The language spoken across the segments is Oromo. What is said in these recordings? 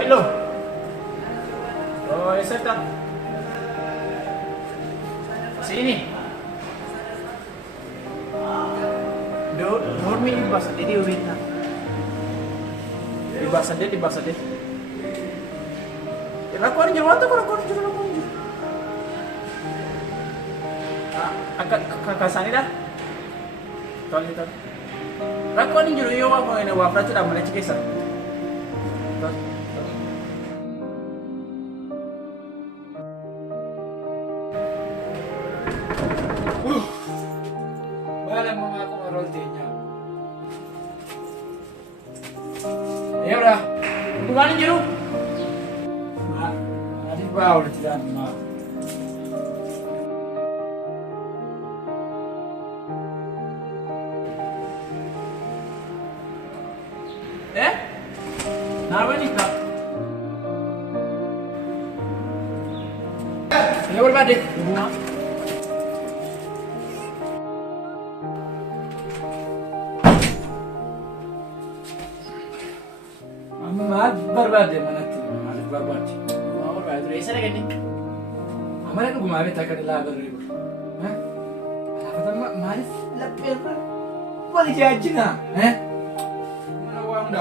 Hello. Oh, isa ta. Sini. Dormi di basa di urin na. Di basa di. Aku ada jawatan aku ada jawatan. Kakasani dah. Tolong itu. Aku ada juru yo apa ini wafat sudah mulai cikesa. Bahala mo nga kung roll din niya. Ayaw na. Gimana juru? Ano ba ulit yan, ma? Kenapa nih kak? Ayaw ba din? Bunga. Maaf barbaade manatti maaf barbaade. Bunga berbahaya. Terus ada kan nih? Amara ko gumamit ka nila barrigo. Ha? Alafatan maaf lapir. Wali jaji na. Mana wa ang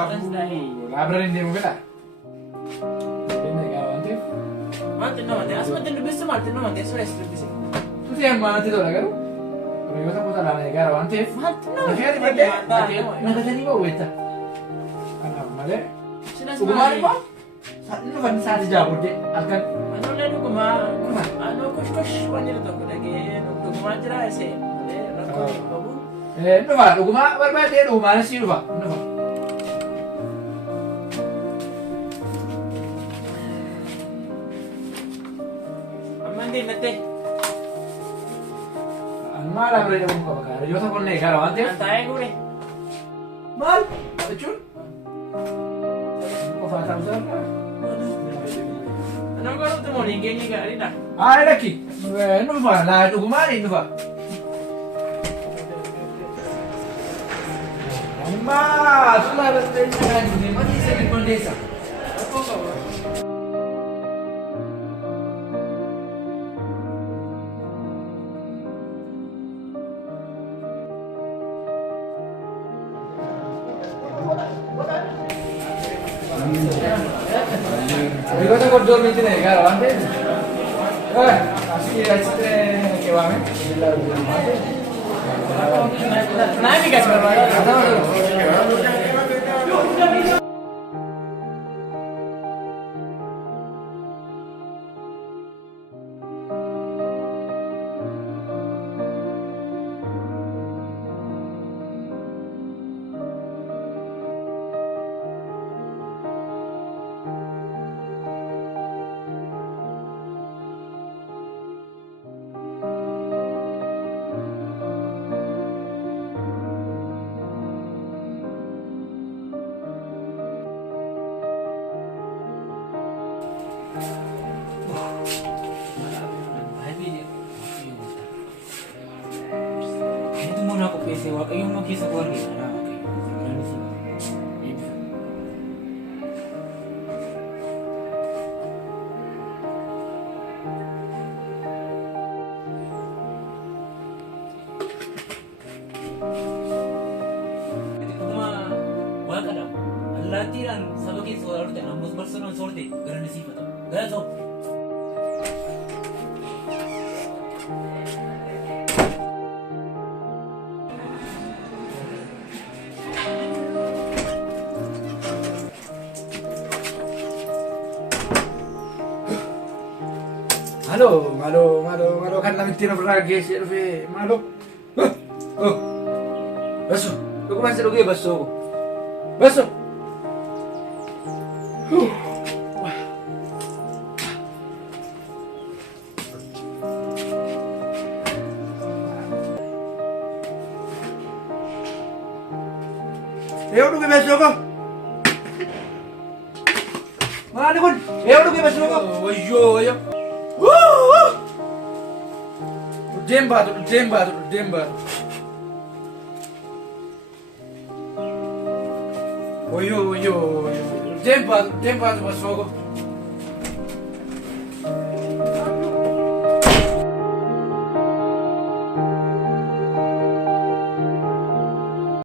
Labra hindi mo bila. Hindi ka wanti. Mantin no mantin. Asma mantin lebih semantin no mantin. Sudah lebih sih. Tu yang mana tu lah karo? Rigo sa puta la negara wanti. Mantin no. Nakaya di berde. Nakatani ba weta? Anak male. Sudah Gumari ba? Ano kan sa jawab de akan Ano lalu kuma? Ano kush wanita to ko lagi. Nung kumajira ese. Rako babu. no ba? Guma barbaade no mana sino ba? No ba? Mandi nate. Mala bre mo ka ba? Rigo sa kon negara wanti. Antay ko rin. Mal, betul? Kau faham tak? Ano ko rin mo linggi ka rin na. Ah, laki. No ba? La tu gumari no ba? Amma, tu la basta ni mani se ni kondesa. Rigo sa kod dormi tine negara wanti. Así este que va, ¿eh? Nami ka sa baba. Itu muna ako pwede. Huwag kayong mag-isa ko rin. Okay. Dhuguma waaqadha. Allaattiidhaan saba keessa waraabate ammas barsiisaan soorte gara nisiifata. Gara ta'u. Maaloo kan namittiin ofirraa geessee dhufee maaloo. Basso dhugumaan si dhugee bassoo. Basso. Eewu dhugee bassoo ko. Maali kun? Eewu dhugee bassoo ko. Wayyoo. Dembaado. Oyo. Dembaado basogo.